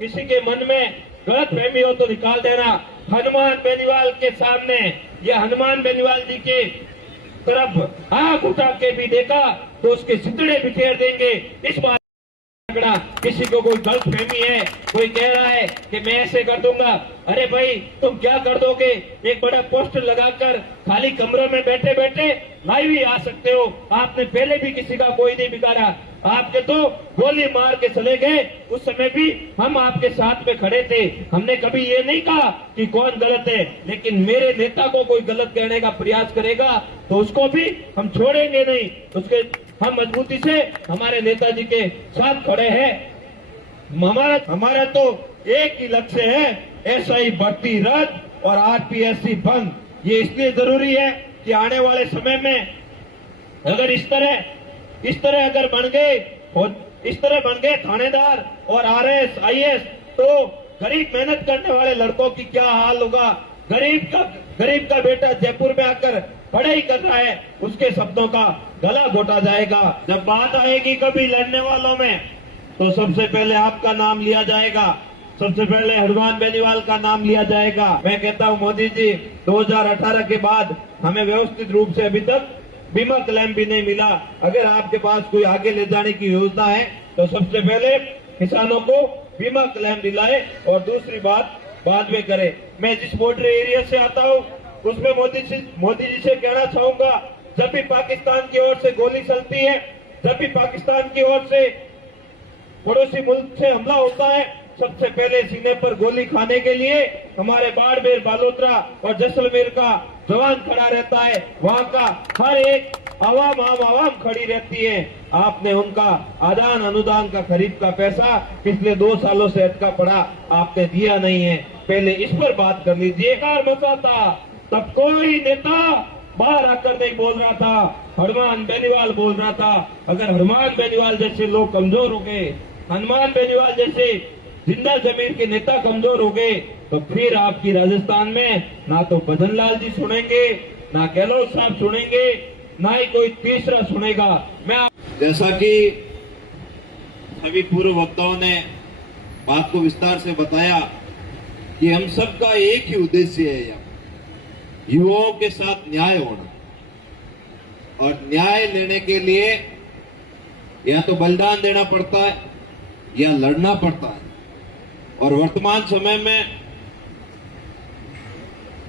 किसी के मन में गलत फहमी हो तो निकाल देना। हनुमान बेनीवाल के सामने या हनुमान बेनीवाल जी के तरफ आंख उठा के भी देखा तो उसके सितड़े बिखेर देंगे। इस बात किसी को कोई गलत फहमी है, कोई कह रहा है कि मैं ऐसे कर दूंगा, अरे भाई तुम क्या कर दोगे? एक बड़ा पोस्टर लगाकर खाली कमरों में बैठे बैठे लाइव ही आ सकते हो। आपने पहले भी किसी का कोई नहीं बिगाड़ा, आपके तो गोली मार के चले गए। उस समय भी हम आपके साथ में खड़े थे, हमने कभी ये नहीं कहा कि कौन गलत है, लेकिन मेरे नेता को कोई गलत कहने का प्रयास करेगा तो उसको भी हम छोड़ेंगे नहीं। उसके हम मजबूती से हमारे नेताजी के साथ खड़े हैं। हमारा तो एक ही लक्ष्य है, एसआई भर्ती रद्द और आरपीएससी बंद। ये इसलिए जरूरी है कि आने वाले समय में अगर इस तरह अगर इस तरह बन गए थानेदार और आरएस आईएएस तो गरीब मेहनत करने वाले लड़कों की क्या हाल होगा। गरीब का बेटा जयपुर में आकर पढ़ाई कर रहा है, उसके शब्दों का गला घोटा जाएगा। जब बात आएगी कभी लड़ने वालों में तो सबसे पहले आपका नाम लिया जाएगा, सबसे पहले हनुमान बेनीवाल का नाम लिया जाएगा। मैं कहता हूं मोदी जी, 2018 के बाद हमें व्यवस्थित रूप से अभी तक बीमा क्लेम भी नहीं मिला। अगर आपके पास कोई आगे ले जाने की योजना है तो सबसे पहले किसानों को बीमा क्लेम दिलाए और दूसरी बात बाद में करे। मैं जिस बॉर्डर एरिया से आता हूं उसमें मोदी जी से कहना चाहूंगा, जब भी पाकिस्तान की ओर से गोली चलती है, जब भी पाकिस्तान की ओर से पड़ोसी मुल्क से हमला होता है, सबसे पहले सीने पर गोली खाने के लिए हमारे बाड़मेर, बालोतरा और जैसलमेर का जवान खड़ा रहता है। वहां का हर एक आवाम खड़ी रहती है। आपने उनका आदान अनुदान का खरीद का पैसा पिछले 2 सालों से अटका पड़ा, आपने दिया नहीं है। पहले इस पर बात कर लीजिए। मचा था तब कोई नेता बाहर आकर नहीं बोल रहा था, हनुमान बेनीवाल बोल रहा था। अगर हनुमान बेनीवाल जैसे लोग कमजोर हो गए, हनुमान बेनीवाल जैसे जिंदा जमीर के नेता कमजोर हो गए तो फिर आपकी राजस्थान में ना तो भजन लाल जी सुनेंगे, ना गहलोत साहब सुनेंगे, ना ही कोई तीसरा सुनेगा। जैसा कि सभी पूर्व वक्ताओं ने बात को विस्तार से बताया कि हम सबका एक ही उद्देश्य है, युवाओं के साथ न्याय होना, और न्याय लेने के लिए या तो बलिदान देना पड़ता है या लड़ना पड़ता है। और वर्तमान समय में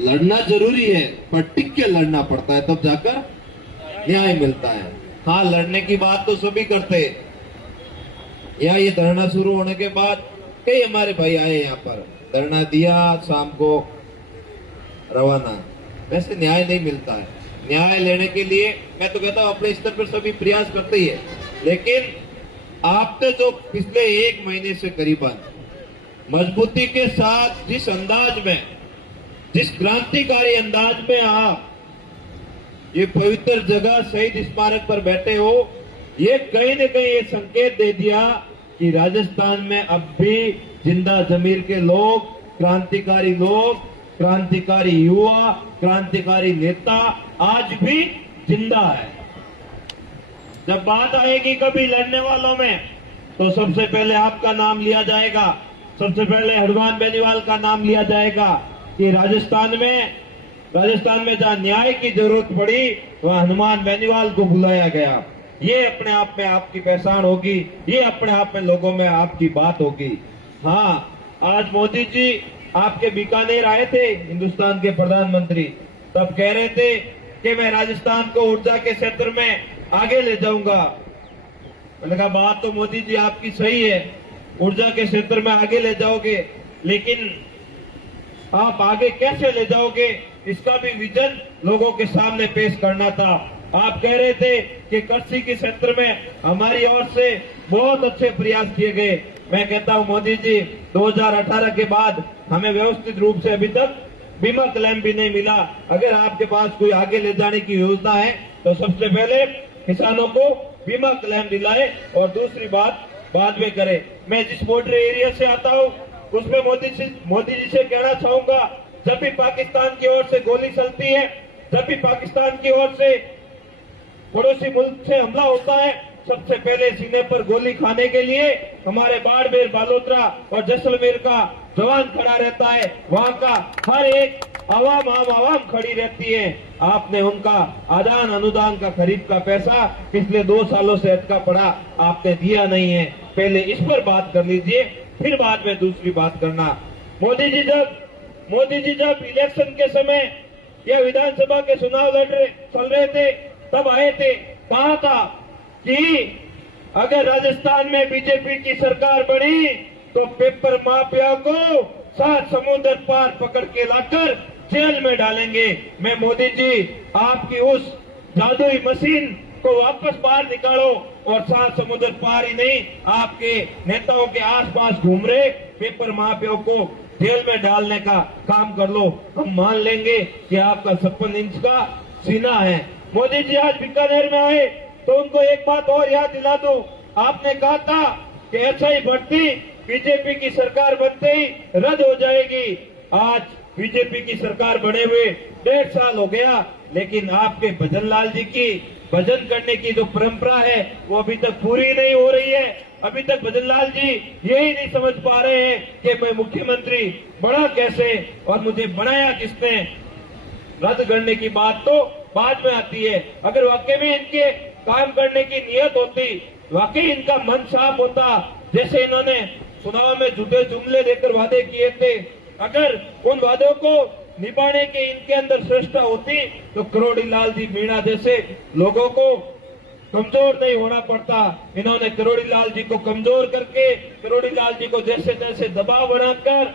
लड़ना जरूरी है पर टिक के लड़ना पड़ता है, तब जाकर न्याय मिलता है। हाँ, लड़ने की बात तो सभी करते, या ये धरना शुरू होने के बाद कई हमारे भाई आए यहाँ पर, धरना दिया, शाम को रवाना। वैसे न्याय नहीं मिलता है। न्याय लेने के लिए मैं तो कहता हूँ अपने स्तर पर सभी प्रयास करते ही है, लेकिन आपने जो पिछले 1 महीने से करीबन मजबूती के साथ जिस अंदाज में, जिस क्रांतिकारी अंदाज में आप ये पवित्र जगह शहीद स्मारक पर बैठे हो, ये कहीं न कहीं ये संकेत दे दिया कि राजस्थान में अब भी जिंदा जमीर के लोग, क्रांतिकारी युवा, क्रांतिकारी नेता आज भी जिंदा है। जब बात आएगी कभी लड़ने वालों में तो सबसे पहले आपका नाम लिया जाएगा, सबसे पहले हनुमान बेनीवाल का नाम लिया जाएगा कि राजस्थान में जहां न्याय की जरूरत पड़ी वहां हनुमान बेनीवाल को बुलाया गया। ये अपने आप में आपकी पहचान होगी, ये अपने आप में लोगों में आपकी बात होगी। हाँ, आज मोदी जी आपके बीकानेर आए थे, हिंदुस्तान के प्रधानमंत्री, तब कह रहे थे कि मैं राजस्थान को ऊर्जा के क्षेत्र में आगे ले जाऊंगा। मैंने कहा बात तो मोदी जी आपकी सही है, ऊर्जा के क्षेत्र में आगे ले जाओगे, लेकिन आप आगे कैसे ले जाओगे इसका भी विजन लोगों के सामने पेश करना था। आप कह रहे थे कि कृषि के क्षेत्र में हमारी ओर से बहुत अच्छे प्रयास किए गए। मैं कहता हूं मोदी जी, 2018 के बाद हमें व्यवस्थित रूप से अभी तक बीमा क्लेम भी नहीं मिला। अगर आपके पास कोई आगे ले जाने की योजना है तो सबसे पहले किसानों को बीमा क्लेम दिलाए और दूसरी बात बाद में करे। मैं जिस बॉर्डर एरिया से आता हूं उसमें मोदी जी से कहना चाहूंगा, जब भी पाकिस्तान की ओर से गोली चलती है, जब भी पाकिस्तान की ओर से पड़ोसी मुल्क से हमला होता है, सबसे पहले सीने पर गोली खाने के लिए हमारे बाड़मेर, बालोतरा और जैसलमेर का जवान खड़ा रहता है। वहाँ का हर एक आम आवाम खड़ी रहती है। आपने उनका आदान अनुदान का खरीद का पैसा पिछले 2 सालों से अटका पड़ा, आपने दिया नहीं है। पहले इस पर बात कर लीजिए, फिर बाद में दूसरी बात करना। मोदी जी जब इलेक्शन के समय या विधानसभा के चुनाव चल रहे थे, तब आए थे, कहा था कि अगर राजस्थान में बीजेपी की सरकार बनी तो पेपर माफिया को 7 समुद्र पार पकड़ के लाकर जेल में डालेंगे। मैं मोदी जी, आपकी उस जादुई मशीन को वापस बाहर निकालो और 7 समुद्र पार ही नहीं, आपके नेताओं के आसपास घूम रहे पेपर माफिया को जेल में डालने का काम कर लो। हम मान लेंगे कि आपका 56 इंच का सीना है। मोदी जी आज बीकानेर में आए तो उनको एक बात और याद दिला दूं। आपने कहा था कि एसआई भर्ती बीजेपी की सरकार बनते ही रद्द हो जाएगी। आज बीजेपी की सरकार बने हुए 1.5 साल हो गया, लेकिन आपके भजन लाल जी की भजन करने की जो परंपरा है वो अभी तक पूरी नहीं हो रही है। अभी तक भजन लाल जी यही नहीं समझ पा रहे हैं कि मैं मुख्यमंत्री बना कैसे और मुझे बनाया किसने। रद्द करने की बात तो बाद में आती है। अगर वाकई में इनके काम करने की नियत होती, वाकई इनका मन साफ होता, जैसे इन्होंने चुनाव में झूठे जुमले देकर वादे किए थे, अगर उन वादों को निभाने के इनके अंदर श्रेष्ठता होती तो करोड़ी लाल जी मीणा जैसे लोगों को कमजोर नहीं होना पड़ता। इन्होंने करोड़ी लाल जी को कमजोर करके, करोड़ी लाल जी को जैसे तैसे दबाव बनाकर,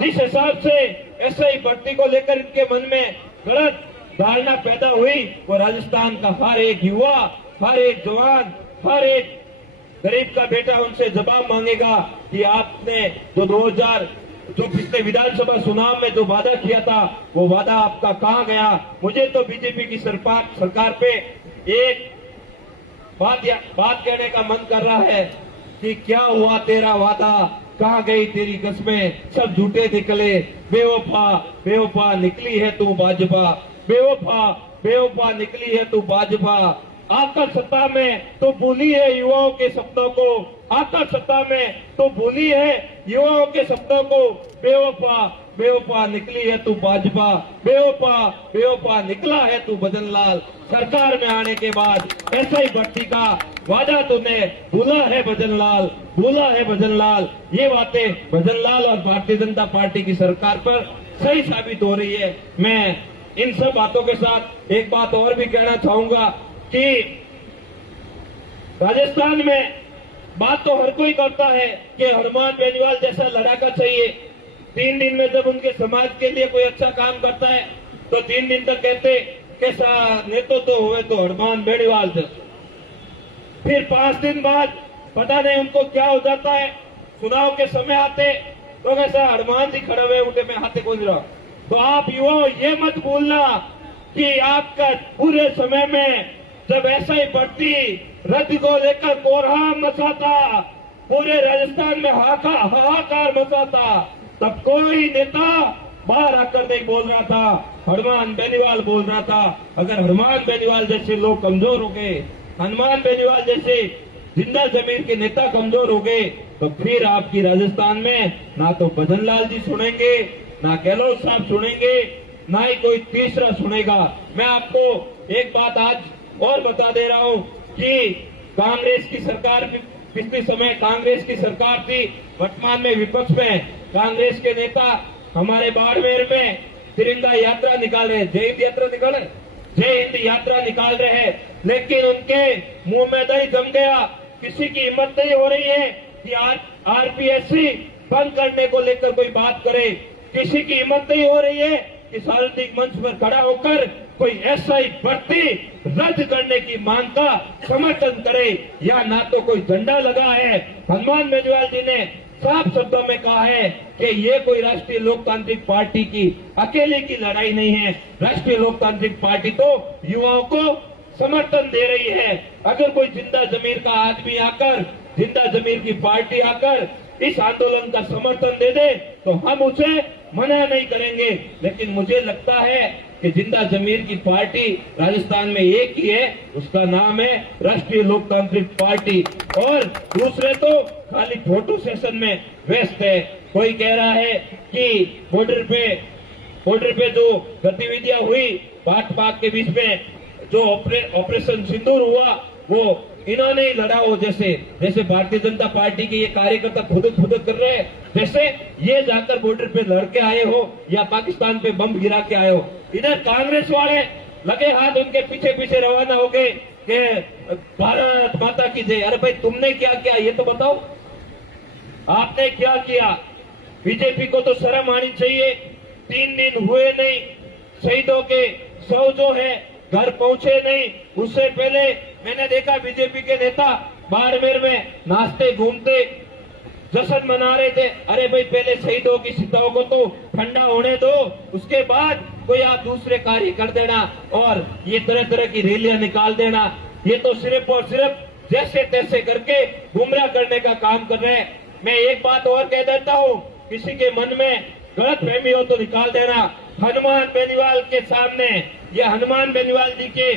जिस हिसाब से एसआई भर्ती को लेकर इनके मन में गलत धारणा पैदा हुई, वो राजस्थान का हर एक युवा, हर एक जवान, हर एक गरीब का बेटा उनसे जवाब मांगेगा कि आपने जो पिछले विधानसभा चुनाव में जो वादा किया था वो वादा आपका कहाँ गया। मुझे तो बीजेपी की सरकार पे एक बात कहने का मन कर रहा है कि क्या हुआ तेरा वादा, कहाँ गई तेरी कस्में, सब झूठे निकले। बेवफा निकली है तू भाजपा, बेवफा निकली है तू भाजपा। आकर सत्ता में तो भूली है युवाओं के सपनों को, आकर सत्ता में तो भूली है युवाओं के सपनों को। बेवफा निकली है तू भाजपा, बेवफा निकला है तू भजन लाल। सरकार में आने के बाद एसआई भर्ती का वादा तूने भूला है भजन लाल, भूला है भजन लाल। ये बातें भजन लाल और भारतीय जनता पार्टी की सरकार पर सही साबित हो रही है। मैं इन सब बातों के साथ एक बात और भी कहना चाहूंगा कि राजस्थान में बात तो हर कोई करता है कि हनुमान बेनीवाल जैसा लड़ाका चाहिए। 3 दिन में जब उनके समाज के लिए कोई अच्छा काम करता है तो 3 दिन तक कहते कैसा नेतृत्व तो हुए तो हनुमान बेनीवाल जैसा। फिर 5 दिन बाद पता नहीं उनको क्या हो जाता है, चुनाव के समय आते तो कैसा हनुमान जी खड़े हुए उठे में हाथे कूद रहा। तो आप युवाओं ये मत भूलना कि आपका पूरे समय में जब ऐसा ही भर्ती रद्द को लेकर कोरहा मचा था, पूरे राजस्थान में हाहाकार मचा था, तब कोई नेता बाहर आकर नहीं बोल रहा था, हनुमान बेनीवाल बोल रहा था। अगर हनुमान बेनीवाल जैसे लोग कमजोर हो गए, हनुमान बेनीवाल जैसे जिंदा जमीन के नेता कमजोर हो गए, तो फिर आपकी राजस्थान में ना तो भजन लाल जी सुनेंगे, ना गहलोत साहब सुनेंगे, ना ही कोई तीसरा सुनेगा। मैं आपको एक बात आज और बता दे रहा हूं कि कांग्रेस की सरकार पिछले समय कांग्रेस की सरकार थी, वर्तमान में विपक्ष में कांग्रेस के नेता हमारे बाड़मेर में तिरंगा यात्रा निकाल रहे, जय हिंद यात्रा निकाले, जय हिंद यात्रा निकाल रहे हैं, लेकिन उनके मुंह में दही जम गया। किसी की हिम्मत नहीं हो रही है कि आज आरपीएससी बंद करने को लेकर कोई बात करे। किसी की हिम्मत नहीं हो रही है कि सार्वजनिक मंच पर खड़ा होकर कोई एसआई भर्ती रद्द करने की मांग का समर्थन करे, या ना तो कोई झंडा लगा है। हनुमान बेनीवाल जी ने साफ शब्दों में कहा है कि ये कोई राष्ट्रीय लोकतांत्रिक पार्टी की अकेले की लड़ाई नहीं है, राष्ट्रीय लोकतांत्रिक पार्टी तो युवाओं को समर्थन दे रही है। अगर कोई जिंदा जमीर का आदमी आकर, जिंदा जमीर की पार्टी आकर इस आंदोलन का समर्थन दे दे तो हम उसे मना नहीं करेंगे। लेकिन मुझे लगता है कि जिंदा जमीर की पार्टी राजस्थान में एक ही है, उसका नाम है राष्ट्रीय लोकतांत्रिक पार्टी। और दूसरे तो खाली फोटो सेशन में व्यस्त है। कोई कह रहा है कि बॉर्डर पे जो गतिविधियां हुई पाक पाक के बीच में, जो ऑपरेशन सिंदूर हुआ, वो इन्होंने ही लड़ा हो। जैसे भारतीय जनता पार्टी के ये कार्यकर्ता खुद कर रहे हैं, जैसे ये जाकर बॉर्डर पे लड़के आए हो या पाकिस्तान पे बम गिरा के आए हो। इधर कांग्रेस वाले लगे हाथ उनके पीछे पीछे रवाना हो गए कि भारत माता की जय। अरे भाई, तुमने क्या किया ये तो बताओ, आपने क्या किया? बीजेपी को तो शर्म आनी चाहिए। 3 दिन हुए नहीं, शहीदों के शव जो है घर पहुंचे नहीं। उससे पहले मैंने देखा बीजेपी के नेता बाड़मेर में नाचते घूमते जश्न मना रहे थे। अरे भाई, पहले शहीदों की चिताओं को तो ठंडा होने दो, उसके बाद कोई आप दूसरे कार्य कर देना और ये तरह तरह की रैलियां निकाल देना। ये तो सिर्फ और सिर्फ जैसे तैसे करके गुमराह करने का काम कर रहे हैं। मैं एक बात और कह देता हूँ, किसी के मन में गलत फहमी हो तो निकाल देना। हनुमान बेनीवाल के सामने या हनुमान बेनीवाल जी के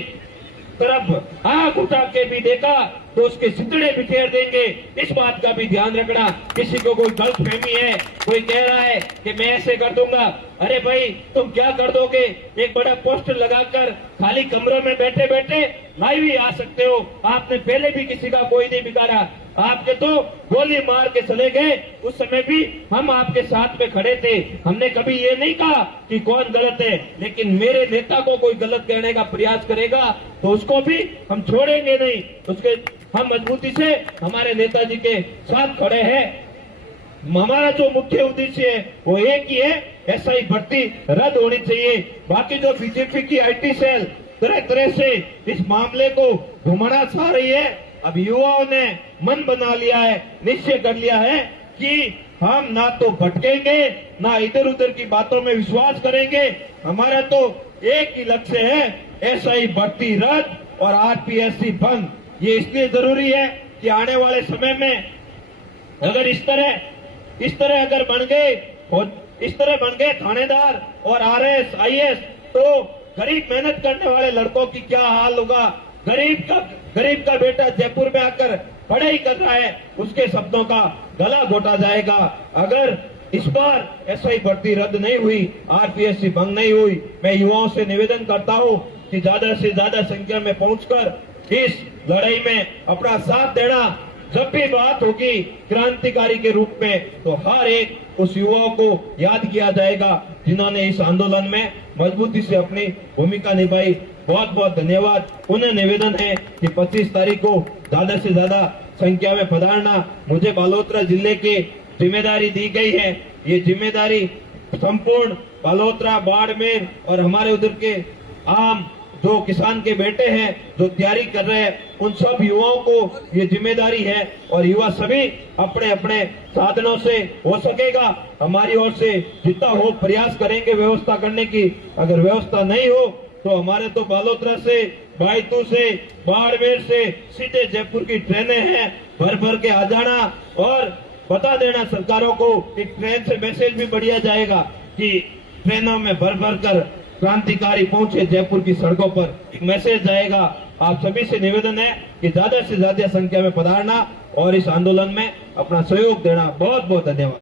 तरफ आंख उठा के भी देखा तो उसके सितड़े बिखेर देंगे। इस बात का भी ध्यान रखना। किसी को कोई गलत फहमी है, कोई कह रहा है कि मैं ऐसे कर दूंगा, अरे भाई तुम क्या कर दोगे? एक बड़ा पोस्टर लगाकर खाली कमरों में बैठे बैठे लाइव ही आ सकते हो। आपने पहले भी किसी का कोई नहीं बिगाड़ा, आपके तो गोली मार के चले गए। उस समय भी हम आपके साथ में खड़े थे। हमने कभी ये नहीं कहा कि कौन गलत है, लेकिन मेरे नेता को कोई गलत कहने का प्रयास करेगा तो उसको भी हम छोड़ेंगे नहीं। उसके हम मजबूती से हमारे नेताजी के साथ खड़े हैं। हमारा जो मुख्य उद्देश्य है वो एक ही है, एसआई भर्ती रद्द होनी चाहिए। बाकी जो बीजेपी की आईटी सेल तरह तरह से इस मामले को घुमाना चाह रही है, अब युवाओं ने मन बना लिया है, निश्चय कर लिया है कि हम ना तो भटकेंगे ना इधर उधर की बातों में विश्वास करेंगे। हमारा तो एक ही लक्ष्य है, एसआई भर्ती रद्द और आरपीएससी बंद। ये इसलिए जरूरी है कि आने वाले समय में अगर इस तरह अगर बन गए और इस तरह बन गए थानेदार और आरएस आईएएस, तो गरीब मेहनत करने वाले लड़कों की क्या हाल होगा? गरीब का बेटा जयपुर में आकर पढ़ाई कर रहा है, उसके शब्दों का गला घोटा जाएगा। अगर इस बार एसआई भर्ती रद्द नहीं हुई, आरपीएससी भंग नहीं हुई, मैं युवाओं से निवेदन करता हूं कि ज्यादा से ज्यादा संख्या में पहुंचकर इस लड़ाई में अपना साथ देना। जब भी बात होगी क्रांतिकारी के रूप में, तो हर एक उस युवाओं को याद किया जाएगा जिन्होंने इस आंदोलन में मजबूती से अपनी भूमिका निभाई। बहुत बहुत धन्यवाद। उन्हें निवेदन है कि 25 तारीख को ज्यादा से ज्यादा संख्या में पधारना। मुझे बालोतरा जिले की जिम्मेदारी दी गई है। ये जिम्मेदारी संपूर्ण बालोतरा, बाड़मेर और हमारे उधर के आम जो किसान के बेटे हैं जो तैयारी कर रहे हैं, उन सब युवाओं को ये जिम्मेदारी है। और युवा सभी अपने अपने साधनों से हो सकेगा हमारी ओर से जितना हो प्रयास करेंगे व्यवस्था करने की। अगर व्यवस्था नहीं हो तो हमारे तो बालोतरा से, बायतू से, बाड़मेर से सीधे जयपुर की ट्रेनें हैं, भर भर के आ जाना और बता देना सरकारों को कि ट्रेन से मैसेज भी बढ़िया जाएगा कि ट्रेनों में भर भर कर क्रांतिकारी पहुंचे जयपुर की सड़कों पर, एक मैसेज जाएगा। आप सभी से निवेदन है कि ज्यादा से ज्यादा संख्या में पधारना और इस आंदोलन में अपना सहयोग देना। बहुत बहुत धन्यवाद।